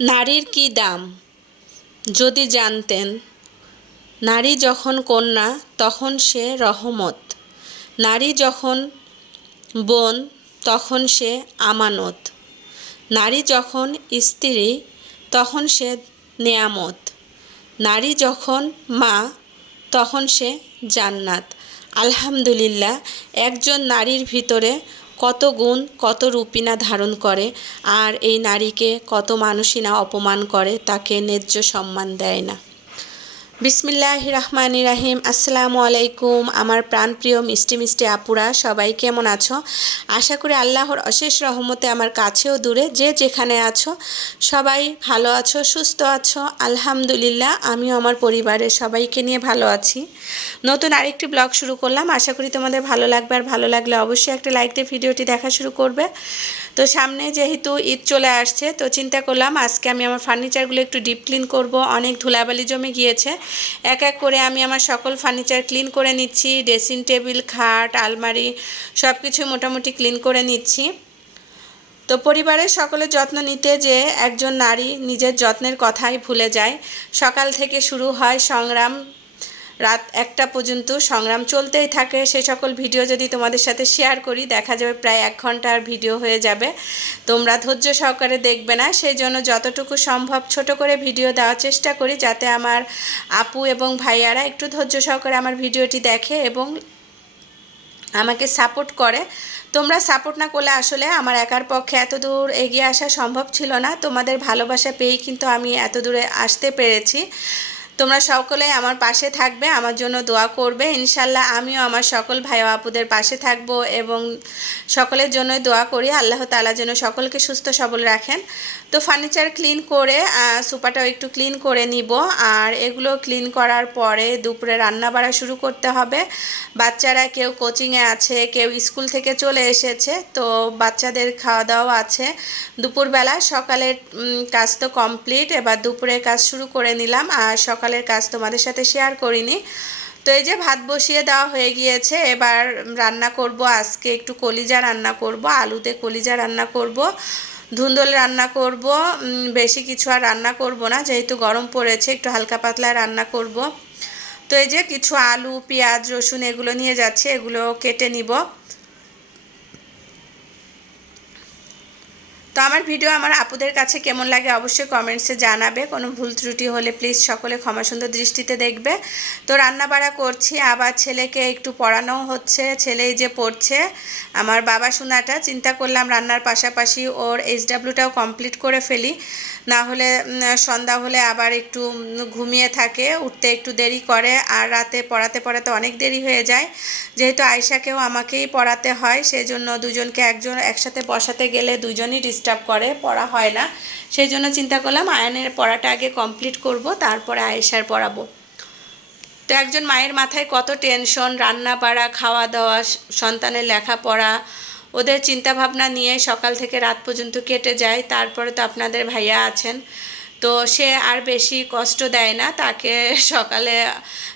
নারীর কি দাম? যদি জানতেন। নারী যখন কন্যা, তখন সে রহমত। নারী যখন বোন, তখন সে আমানত। নারী যখন স্ত্রী, তখন সে নেয়ামত। নারী যখন মা, তখন সে জান্নাত। আলহামদুলিল্লাহ, একজন নারীর ভিতরে কত গুণ কত রূপিনা ধারণ করে, আর এই নারীকে কত মানুষই না অপমান করে, তাকে ন্যায্য সম্মান দেয় না। বিসমিল্লাহ রহমান রাহিম। আসসালামু আলাইকুম। আমার প্রাণপ্রিয় মিষ্টি মিষ্টি আপুরা, সবাই কেমন আছো? আশা করি আল্লাহর অশেষ রহমতে আমার কাছেও দূরে। যে যেখানে আছো, সবাই ভালো আছো, সুস্থ আছো। আলহামদুলিল্লাহ, আমিও আমার পরিবারের সবাইকে নিয়ে ভালো আছি। নতুন আরেকটি ব্লগ শুরু করলাম। আশা করি তোমাদের ভালো লাগবে। আর ভালো লাগলে অবশ্যই একটা লাইক দিয়ে ভিডিওটি দেখা শুরু করবে। তো সামনে যেহেতু ঈদ চলে আসছে, তো চিন্তা করলাম আজকে আমি আমার ফার্নিচারগুলো একটু ডিপ ক্লিন করব। অনেক ধুলাবালি জমে গিয়েছে। এক এক করে আমি আমার সকল ফার্নিচার ক্লিন করে নিচ্ছি। ড্রেসিং টেবিল খাট, আলমারি সব কিছু মোটামুটি ক্লিন করে নিচ্ছি। তো পরিবারের সকলের যত্ন নিতে যে একজন নারী নিজের যত্নের কথাই ভুলে যায়। সকাল থেকে শুরু হয় সংগ্রাম। রাত একটা পর্যন্ত সংগ্রাম চলতেই থাকে। সেই সকল ভিডিও যদি তোমাদের সাথে শেয়ার করি, দেখা যাবে প্রায় এক ঘণ্টার ভিডিও হয়ে যাবে। তোমরা ধৈর্য সহকারে দেখবে না। সেই জন্য যতটুকু সম্ভব ছোট করে ভিডিও দেওয়ার চেষ্টা করি, যাতে আমার আপু এবং ভাইয়ারা একটু ধৈর্য সহকারে আমার ভিডিওটি দেখে এবং আমাকে সাপোর্ট করে। তোমরা সাপোর্ট না করলে আসলে আমার একার পক্ষে এত দূর এগিয়ে আসা সম্ভব ছিল না। তোমাদের ভালোবাসা পেয়েই কিন্তু আমি এত দূরে আসতে পেরেছি। তোমরা সকলে আমার পাশে থাকবে, আমার জন্য দোয়া করবে। ইনশাল্লাহ আমিও আমার সকল ভাই আপুদের পাশে থাকব এবং সকলের জন্যই দোয়া করি, আল্লাহ তালা যেন সকলকে সুস্থ সবল রাখেন। তো ফার্নিচার ক্লিন করে সুপাটাও একটু ক্লিন করে নিব। আর এগুলো ক্লিন করার পরে দুপুরে রান্না বাড়া শুরু করতে হবে। বাচ্চারা কেউ কোচিংয়ে আছে, কেউ স্কুল থেকে চলে এসেছে, তো বাচ্চাদের খাওয়া দাওয়া আছে। দুপুরবেলা সকালের কাজ তো কমপ্লিট এবার দুপুরের কাজ শুরু করে নিলাম। আর সকালের কাজ তোমাদের সাথে শেয়ার করিনি। তো এই যে ভাত বসিয়ে দেওয়া হয়ে গিয়েছে, এবার রান্না করব আজকে একটু কলিজা রান্না করব, আলুতে কলিজা রান্না করব, ধুন্দল রান্না করব বেশি কিছু আর রান্না করব না, যেহেতু গরম পড়েছে, একটু হালকা পাতলা রান্না করব। তো এই যে কিছু আলু, পেঁয়াজ, রসুন এগুলো নিয়ে যাচ্ছে, এগুলো কেটে নিব। তো আমার ভিডিও আমার আপুদের কাছে কেমন লাগে অবশ্যই কমেন্টসে জানাবে। কোনো ভুল ত্রুটি হলে প্লিজ সকলে ক্ষমা সুন্দর দৃষ্টিতে দেখবে। তো রান্না বাড়া করছি, আবার ছেলেকে একটু পড়ানো হচ্ছে, ছেলেই যে পড়ছে, আমার বাবা শোনাটা চিন্তা করলাম রান্নার পাশাপাশি ওর এইচডাব্লিউটাও কমপ্লিট করে ফেলি। না হলে সন্ধ্যা হলে আবার একটু ঘুমিয়ে থাকে, উঠতে একটু দেরি করে, আর রাতে পড়াতে পড়াতে অনেক দেরি হয়ে যায়। যেহেতু আয়সাকেও আমাকেই পড়াতে হয় সেই জন্য দুজনকে একজন একসাথে বসাতে গেলে দুজনই ডিস্টার্ব করে, পড়া হয় না। সেই জন্য চিন্তা করলাম, আয়নের পড়াটা আগে কমপ্লিট করব, তারপরে আয়েশার পড়াবো। তো একজন মায়ের মাথায় কত টেনশন রান্না বাড়া খাওয়া দাওয়া সন্তানের লেখাপড়া, ওদের চিন্তাভাবনা নিয়ে সকাল থেকে রাত পর্যন্ত কেটে যায়। তারপরে তো আপনাদের ভাইয়া আছেন। তো সে আর বেশি কষ্ট দেয় না, তাকে সকালে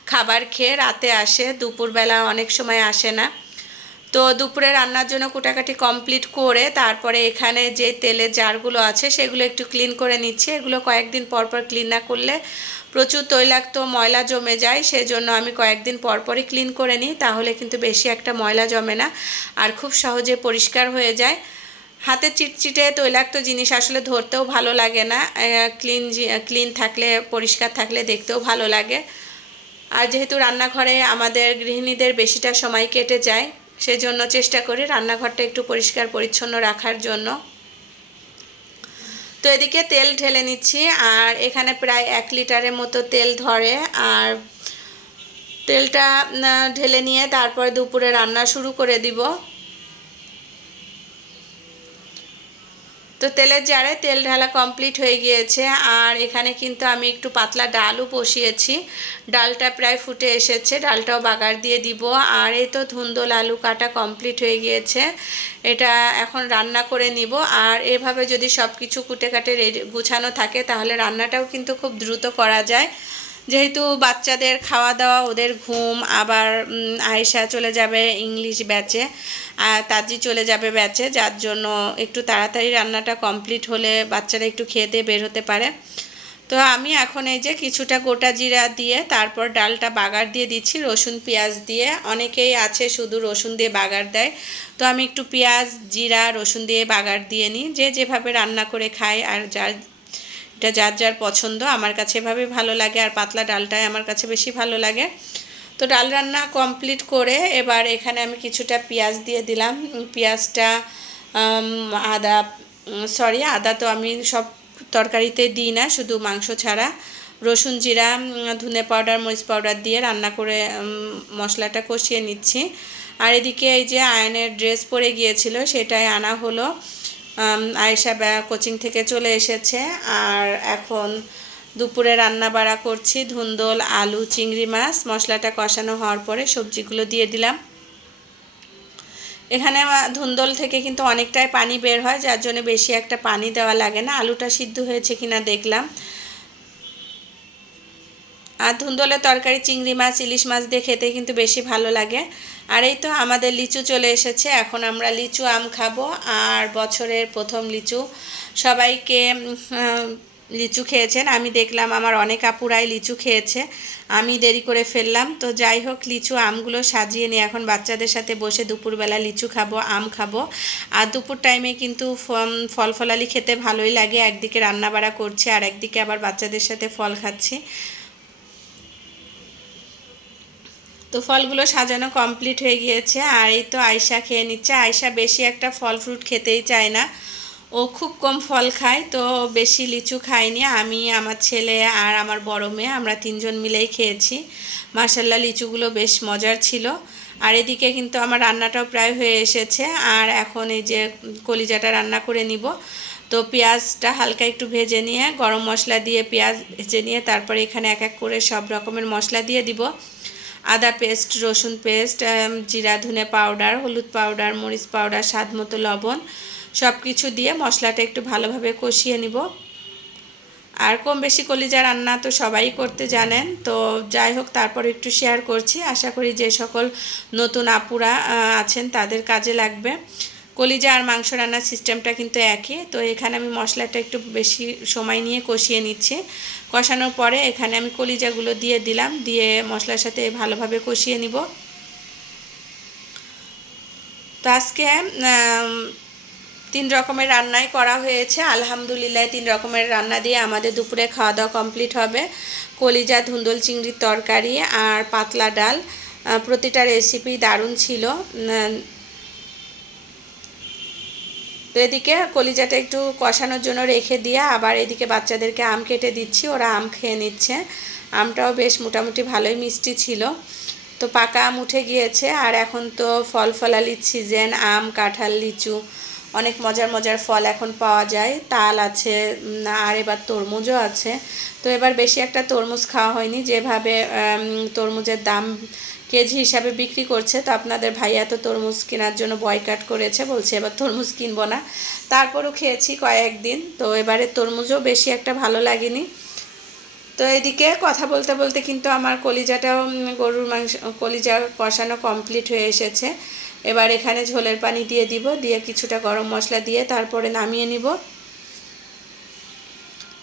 খাবার খেয়ে রাতে আসে, দুপুরবেলা অনেক সময় আসে না। তো দুপুরে রান্নার জন্য কুটাকাটি কমপ্লিট করে তারপরে এখানে যে তেলের জারগুলো আছে সেগুলো একটু ক্লিন করে নিচ্ছি। এগুলো কয়েকদিন পর পর ক্লিন না করলে প্রচুর তৈলাক্ত ময়লা জমে যায়। সেজন্য আমি কয়েকদিন পরপরই ক্লিন করে নিই, তাহলে কিন্তু বেশি একটা ময়লা জমে না আর খুব সহজে পরিষ্কার হয়ে যায়। হাতে চিটচিটে তৈলাক্ত জিনিস আসলে ধরতেও ভালো লাগে না। ক্লিন ক্লিন থাকলে, পরিষ্কার থাকলে দেখতেও ভালো লাগে। আর যেহেতু রান্নাঘরে আমাদের গৃহিণীদের বেশিটা সময় কেটে যায় সেজন্য চেষ্টা করি রান্নাঘরটা একটু পরিষ্কার পরিচ্ছন্ন রাখার জন্য। তো এদিকে তেল ঢেলে নিচ্ছি আর এখানে প্রায় এক লিটারের মতো তেল ধরে আর তেলটা ঢেলে নিয়ে তারপর দুপুরে রান্না শুরু করে দিব। তো তেলের জারে তেল ঢালা কমপ্লিট হয়ে গিয়েছে আর এখানে কিন্তু আমি একটু পাতলা ডালও বসিয়েছি। ডালটা প্রায় ফুটে এসেছে, ডালটাও বাগার দিয়ে দিব। আর এই তো ধুন্দল আলু কাটা কমপ্লিট হয়ে গিয়েছে, এটা এখন রান্না করে নিব। আর এভাবে যদি সব কিছু কুটে কাটে গুছানো থাকে তাহলে রান্নাটাও কিন্তু খুব দ্রুত করা যায়। যেহেতু বাচ্চাদের খাওয়া দাওয়া, ওদের ঘুম, আবার আয়েশা চলে যাবে ইংলিশ ব্যাচে, আর তাজি চলে যাবে ব্যাচে, যার জন্য একটু তাড়াতাড়ি রান্নাটা কমপ্লিট হলে বাচ্চারা একটু খেয়ে দিয়ে বের হতে পারে। তো আমি এখন এই যে কিছুটা গোটা জিরা দিয়ে, তারপর ডালটা বাগার দিয়ে দিচ্ছি, রসুন, পেঁয়াজ দিয়ে। অনেকেই আছে শুধু রসুন দিয়ে বাগার দেয়। তো আমি একটু পেঁয়াজ, জিরা, রসুন দিয়ে বাগার দিয়ে নিই। যে যেভাবে রান্না করে খায় আর যার এটা যার যার পছন্দ, আমার কাছে এভাবে ভালো লাগে আর পাতলা ডালটাই আমার কাছে বেশি ভালো লাগে। তো ডাল রান্না কমপ্লিট করে এবার এখানে আমি কিছুটা পেঁয়াজ দিয়ে দিলাম। পেঁয়াজটা আদা সরি আদা তো আমি সব তরকারিতে দিই না, শুধু মাংস ছাড়া। রসুন জিরা ধনে পাউডার, মরিচ পাউডার দিয়ে রান্না করে মশলাটা কষিয়ে নিচ্ছি। আর এদিকে এই যে আয়নের ড্রেস পরে গিয়েছিল, সেটাই আনা হলো। আয়েশা কোচিং থেকে চলে এসেছে। আর এখন দুপুরে রান্না বাড়া করছি ধুন্দল আলু, চিংড়ি মাছ, মশলাটা কষানো হওয়ার পরে সবজিগুলো দিয়ে দিলাম। এখানে ধুন্দল থেকে কিন্তু অনেকটাই পানি বের হয়, যার জন্য বেশি একটা পানি দেওয়া লাগে না। আলুটা সিদ্ধ হয়েছে কিনা দেখলাম। আর ধুন্দলের তরকারি, চিংড়ি মাছ, ইলিশ মাছ দিয়ে খেতে কিন্তু বেশি ভালো লাগে। আর এই তো আমাদের লিচু চলে এসেছে, এখন আমরা লিচু আম খাব। আর বছরের প্রথম লিচু, সবাইকে লিচু খেয়েছেন। আমি দেখলাম আমার অনেক আপুরাই লিচু খেয়েছে, আমি দেরি করে ফেললাম। তো যাই হোক, লিচু আমগুলো সাজিয়ে নিয়ে এখন বাচ্চাদের সাথে বসে দুপুরবেলা লিচু খাব, আম খাব। আর দুপুর টাইমে কিন্তু ফল ফলালি খেতে ভালোই লাগে। একদিকে রান্না বাড়া করছি আর একদিকে আবার বাচ্চাদের সাথে ফল খাচ্ছি। তো ফলগুলো সাজানো কমপ্লিট হয়ে গিয়েছে। আর এই তো আয়সা খেয়ে নিচ্ছে। আয়সা বেশি একটা ফল ফ্রুট খেতেই চায় না। ও খুব কম ফল খায়, তো বেশি লিচু খায়নি। আমি, আমার ছেলে আর আমার বড় মেয়ে, আমরা তিনজন মিলেই খেয়েছি। মার্শাল্লাহ লিচুগুলো বেশ মজার ছিল। আর এদিকে কিন্তু আমার রান্নাটাও প্রায় হয়ে এসেছে। আর এখন এই যে কলিজাটা রান্না করে নিব। তো পেঁয়াজটা হালকা একটু ভেজে নিয়ে, গরম মশলা দিয়ে পেঁয়াজ ভেজে নিয়ে, তারপরে এখানে এক এক করে সব রকমের মশলা দিয়ে দিব। আদা পেস্ট, রসুন পেস্ট জিরা, ধনে পাউডার, হলুদ পাউডার, মরিচ পাউডার, স্বাদ মতো লবণ সব কিছু দিয়ে মশলাটা একটু ভালোভাবে কষিয়ে নিব। আর কম বেশি কলিজা রান্না তো সবাই করতে জানেন, তো যাই হোক তারপর একটু শেয়ার করছি। আশা করি যে সকল নতুন আপুরা আছেন তাদের কাজে লাগবে। কলিজা আর মাংস রান্নার সিস্টেমটা কিন্তু একই। তো এখানে আমি মশলাটা একটু বেশি সময় নিয়ে কষিয়ে নিচ্ছি। কষানোর পরে এখানে আমি কলিজাগুলো দিয়ে দিলাম, দিয়ে মশলার সাথে ভালোভাবে কষিয়ে নিব। তো আজকে তিন রকমের রান্নাই করা হয়েছে। আলহামদুলিল্লাহ, তিন রকমের রান্না দিয়ে আমাদের দুপুরে খাওয়া দাওয়া কমপ্লিট হবে। কলিজা, ধুন্দল, চিংড়ির তরকারি আর পাতলা ডাল। প্রতিটা রেসিপি দারুণ ছিল। তো এদিকে কলিজাটা একটু কষানোর জন্য রেখে দিয়ে আবার এদিকে বাচ্চাদেরকে আম কেটে দিচ্ছি, ওরা আম খেয়ে নিচ্ছে। আমটাও বেশ মোটামুটি ভালোই মিষ্টি ছিল। তো পাকা আম উঠে গিয়েছে, আর এখন তো ফল ফলালির সিজেন, আম, কাঁঠাল, লিচু অনেক মজার মজার ফল এখন পাওয়া যায়। তাল আছে আর এবার তরমুজও আছে। তো এবার বেশি একটা তরমুজ খাওয়া হয়নি। যেভাবে তরমুজের দাম কেজি হিসাবে বিক্রি করছে, তো আপনাদের ভাইয়া তো তরমুজ কেনার জন্য বয়কাট করেছে, বলছে এবার তরমুজ কিনবো না। তারপরও খেয়েছি কয়েকদিন। তো এবারে তরমুজও বেশি একটা ভালো লাগেনি। তো এদিকে কথা বলতে বলতে কিন্তু আমার কলিজাটাও গরুর মাংস, কলিজা কষানো কমপ্লিট হয়ে এসেছে। এবার এখানে ঝোলের পানি দিয়ে দিব, দিয়ে কিছুটা গরম মশলা দিয়ে তারপরে নামিয়ে নিব।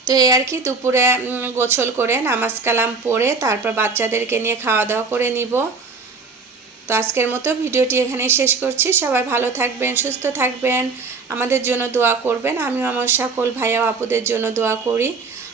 তো এই আর কি, দুপুরে গোসল করে নামাজ কালাম পড়ে তারপর বাচ্চাদেরকে নিয়ে খাওয়া দাওয়া করে নিব। তো আজকের মতো ভিডিওটি এখানে শেষ করছি। সবাই ভালো থাকবেন, সুস্থ থাকবেন, আমাদের জন্য দোয়া করবেন। আমিও আমার সকল ভাইয়া আপুদের জন্য দোয়া করি।